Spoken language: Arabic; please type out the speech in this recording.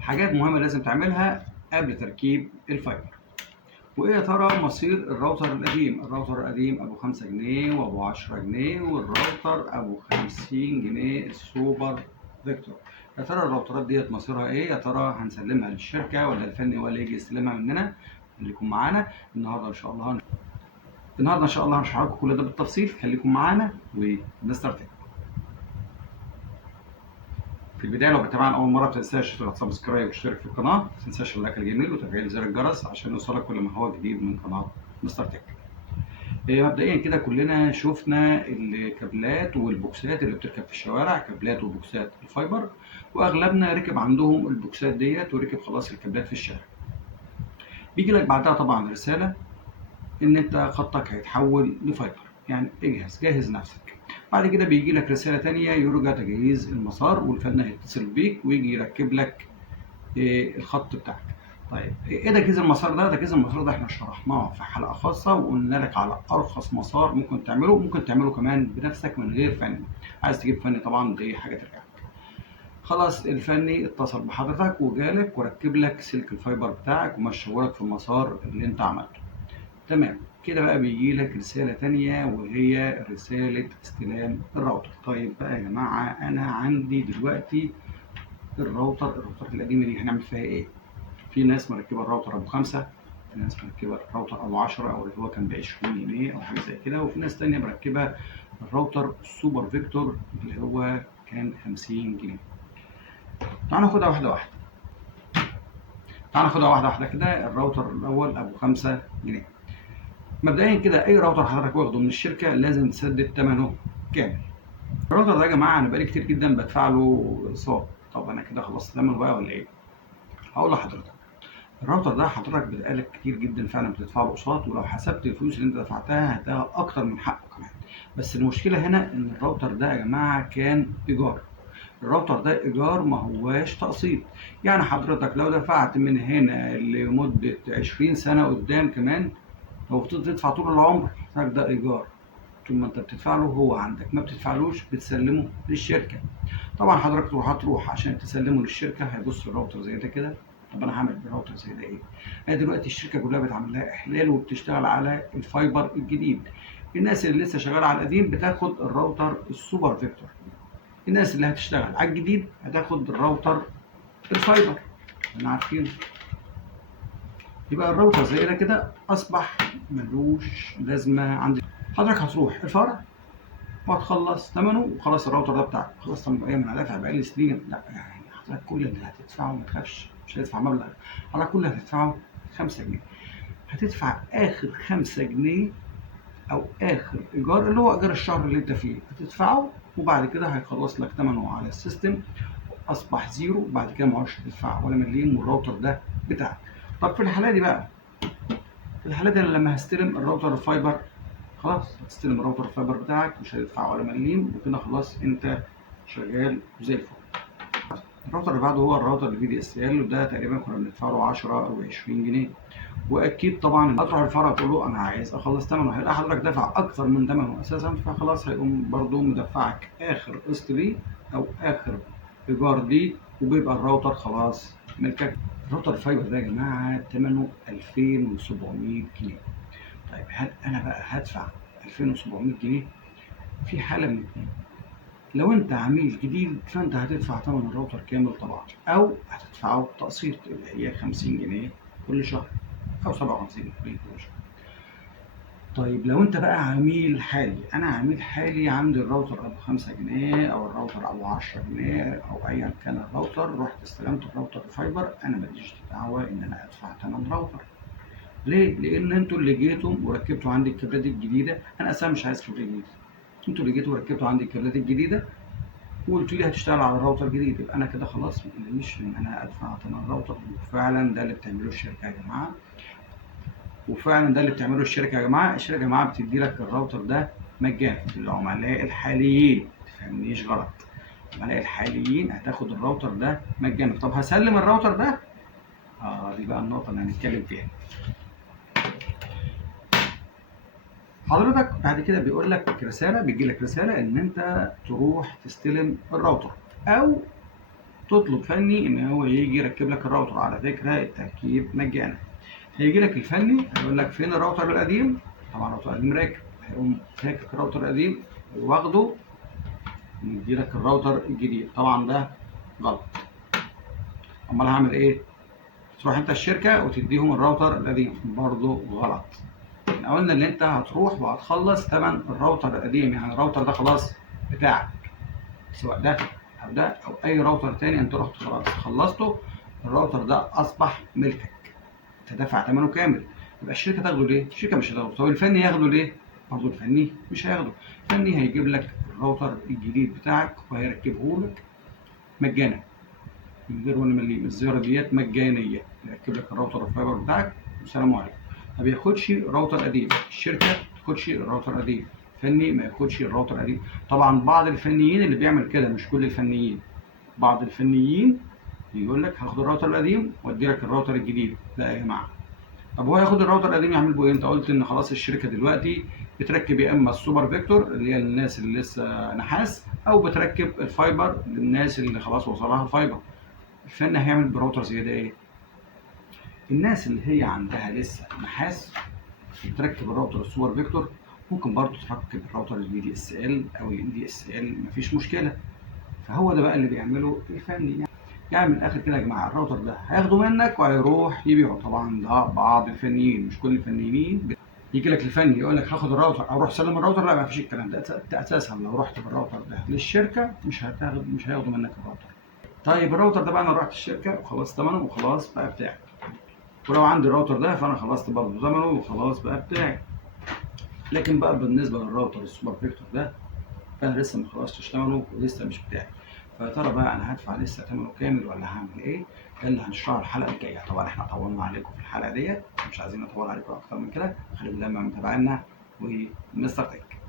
حاجات مهمة لازم تعملها قبل تركيب الفايبر. وإيه يا ترى مصير الراوتر القديم؟ الراوتر القديم أبو 5 جنيه وأبو 10 جنيه والراوتر أبو 50 جنيه السوبر فيكتور. يا ترى الراوترات ديت مصيرها إيه؟ يا ترى هنسلمها للشركة ولا الفني هو اللي يجي يستلمها مننا؟ خليكم معانا النهارده إن شاء الله. هشرح لكم كل ده بالتفصيل، خليكم معانا ونسترتب. في البدايه لو بتابعنا اول مره ما تنساش تضغط سبسكرايب وتشترك في القناه، ما تنساش اللايك الجميل وتفعيل زر الجرس عشان يوصلك كل ما هو جديد من قناه مستر تك. مبدئيا كده كلنا شفنا الكابلات والبوكسات اللي بتركب في الشوارع، كابلات وبوكسات الفايبر، واغلبنا ركب عندهم البوكسات ديت وركب خلاص الكابلات في الشارع. بيجي لك بعدها طبعا رساله ان انت خطك هيتحول لفايبر، يعني اجهز جهز نفسك. بعد كده بيجي لك رساله تانية يرجى تجهيز المسار، والفني هيتصل بيك ويجي يركب لك الخط بتاعك. طيب ايه تجهيز المسار ده؟ تجهيز المسار ده احنا شرحناه في حلقه خاصه وقلنا لك على ارخص مسار ممكن تعمله، ممكن تعمله كمان بنفسك من غير فني. عايز تجيب فني طبعا دي حاجه ترجع. خلاص الفني اتصل بحضرتك وجالك وركب لك سلك الفايبر بتاعك ومشيهولك في المسار اللي انت عملته. تمام كده بقى بيجي لك رسالة تانية وهي رسالة استلام الراوتر. طيب بقى يا جماعة أنا عندي دلوقتي الراوتر القديمة دي هنعمل فيها إيه؟ في ناس مركبة الراوتر أبو 5، في ناس مركبة الراوتر أبو 10 أو اللي هو كان ب20 جنيه أو حاجة زي كده، وفي ناس تانية مركبة الراوتر السوبر فيكتور اللي هو كان 50 جنيه. تعال ناخدها واحدة واحدة كده. الراوتر الأول أبو 5 جنيه. مبدئيا كده اي راوتر حضرتك واخده من الشركه لازم تسدد ثمنه كامل. الراوتر ده يا جماعه انا بقالي كتير جدا بدفع له اقساط. طب انا كده خلصت ثمنه بقى ولا ايه؟ هقول لحضرتك الراوتر ده حضرتك بقالك كتير جدا فعلا بتدفع له اقساط، ولو حسبت الفلوس اللي انت دفعتها هتلاقيها اكتر من حقه كمان. بس المشكله هنا ان الراوتر ده يا جماعه كان ايجار. الراوتر ده ايجار ما هواش تقسيط. يعني حضرتك لو دفعت من هنا لمده 20 سنه قدام كمان، لو فضلت تدفع طول العمر ده ايجار. طول ما انت بتدفع له هو عندك، ما بتدفعلوش بتسلمه للشركه. طبعا حضرتك هتروح عشان تسلمه للشركه هيبص الراوتر زي ده كده. طب انا هعمل براوتر زي ده ايه؟ هي دلوقتي الشركه كلها بتعمل لها احلال وبتشتغل على الفايبر الجديد. الناس اللي لسه شغاله على القديم بتاخد الراوتر السوبر فيكتور. الناس اللي هتشتغل على الجديد هتاخد الراوتر الفايبر احنا عارفين. يبقى الراوتر زي ده كده اصبح ملوش لازمه عند حضرتك. هتروح الفرع وهتخلص ثمنه وخلاص الراوتر ده بتاعك. خلاص طب ايه انا دافع بقالي سنين؟ لا يعني حضرتك كل اللي هتدفعه ما تخافش مش هتدفع مبلغ. حضرتك كل اللي هتدفعه 5 جنيه. هتدفع اخر 5 جنيه او اخر ايجار اللي هو ايجار الشهر اللي انت فيه هتدفعه، وبعد كده هيخلص لك ثمنه على السيستم اصبح زيرو. بعد كده ما عادش تدفع ولا مليم والراوتر ده بتاعك. طب في الحاله دي بقى، في الحالة دي أنا لما هستلم الراوتر الفايبر خلاص هتستلم الراوتر الفايبر بتاعك مش هتدفع ولا مليم، وكده خلاص أنت شغال زي الفل. الراوتر اللي بعده هو الراوتر الفي دي اس ال، وده تقريبا كنا بندفع له 10 أو 20 جنيه. واكيد طبعا هتروح الفرع تقول له انا عايز اخلص ثمنه، هيلاقي حضرتك دافع اكتر من ثمنه اساسا، فخلاص هيقوم برضه مدفعك اخر قسط ليه او اخر ايجار ليه، وبيبقى الراوتر خلاص ملكك. الراوتر الفايبر ده يا جماعه ثمنه 2700 جنيه. طيب هل انا بقى هدفع 2700 جنيه؟ في حاله من اتنين. لو انت عميل جديد فانت هتدفع ثمن الراوتر كامل طبعا، او هتدفعه تقسيط اللي هي 50 جنيه كل شهر او 57 جنيه كل شهر. طيب لو انت بقى عميل حالي، انا عميل حالي عندي الراوتر ابو 5 جنيه او الراوتر ابو 10 جنيه او ايا كان الراوتر، رحت استلمت الراوتر الفايبر، انا ماليش دعوه ان انا ادفع ثمن راوتر. ليه؟ لان انتوا اللي جيتوا وركبتوا عندي الكابلات الجديده. انا اساسا مش عايز كابلات جديده. انتوا اللي جيتوا وركبتوا عندي الكابلات الجديده وقلتوا لي هتشتغل على الراوتر جديد، يبقى انا كده خلاص ماليش ان انا ادفع ثمن راوتر. وفعلا ده اللي بتعمله الشركه يا جماعه. الشركه يا جماعه بتدي لك الراوتر ده مجانا للعملاء الحاليين. ما تفهمنيش غلط. العملاء الحاليين هتاخد الراوتر ده مجانا. طب هسلم الراوتر ده؟ دي بقى النقطه اللي هنتكلم فيها. حضرتك بعد كده بيقول لك رساله، بيجي لك رساله ان انت تروح تستلم الراوتر او تطلب فني ان هو يجي يركب لك الراوتر. على فكره التركيب مجانا. هيجي لك الفني هيقول لك فين الراوتر القديم، طبعا الراوتر القديم راكب، هيقوم فاكك الراوتر القديم واخده يدي لك الراوتر الجديد. طبعا ده غلط. امال هعمل ايه؟ تروح انت الشركه وتديهم الراوتر القديم، برضه غلط. احنا قلنا ان انت هتروح وهتخلص ثمن الراوتر القديم، يعني الراوتر ده خلاص بتاعك، سواء ده او ده او اي راوتر تاني انت رحت خلاص خلصته، الراوتر ده اصبح ملكك، انت دافع ثمنه كامل. يبقى الشركه تاخده ليه؟ الشركه مش هتاخده. طب الفني ياخده ليه؟ برضه الفني مش هياخده. الفني هيجيب لك الراوتر الجديد بتاعك وهيركبه لك مجانا من غير ولا مليم. الزياره ديت مجانيه، يركب لك الراوتر الفايبر بتاعك والسلام عليكم. ما بياخدش راوتر قديم، الشركه ما تاخدش الراوتر قديم، فني ما ياخدش الراوتر قديم. طبعا بعض الفنيين اللي بيعمل كده، مش كل الفنيين، بعض الفنيين يقول لك هاخد الراوتر القديم وادي لك الراوتر الجديد. لا يا جماعه. طب هو ياخد الراوتر القديم يعمل بيه ايه؟ انت قلت ان خلاص الشركه دلوقتي بتركب يا اما السوبر فيكتور اللي هي للناس اللي لسه نحاس، او بتركب الفايبر للناس اللي خلاص وصلها الفايبر. الفن هيعمل براوتر زياده ايه؟ الناس اللي هي عندها لسه نحاس بتركب الراوتر السوبر فيكتور، ممكن برضه تركب الراوتر الفي دي اس ال او الام دي اس ال، مفيش مشكله. فهو ده بقى اللي بيعمله الفني. يعني من الاخر كده يا جماعه، الراوتر ده هياخده منك وهيروح يبيعه. طبعا ده بعض الفنيين، مش كل الفنيين. يجي لك الفني يقول لك هاخد الراوتر او اروح سلم الراوتر، لا ما فيش الكلام ده. انت اساسا لو رحت بالراوتر ده للشركه مش هياخدوا منك الراوتر. طيب الراوتر ده بقى انا رحت الشركه وخلاص ثمنه وخلاص بقى بتاعي، ولو عندي الراوتر ده فانا خلصت برضه ثمنه وخلاص بقى بتاعي. لكن بقى بالنسبه للراوتر السوبر فيكتور ده، انا لسه ما خلصتش ثمنه ولسه مش بتاعي. فيا ترى بقى انا هدفع لسه ثمنه كامل ولا هعمل ايه؟ ده اللي هنشرحه الحلقه الجايه. طبعا احنا طولنا عليكم في الحلقه ديت، مش عايزين نطول عليكم اكتر من كده. خلي بالله ما متابعينا ومستر تك.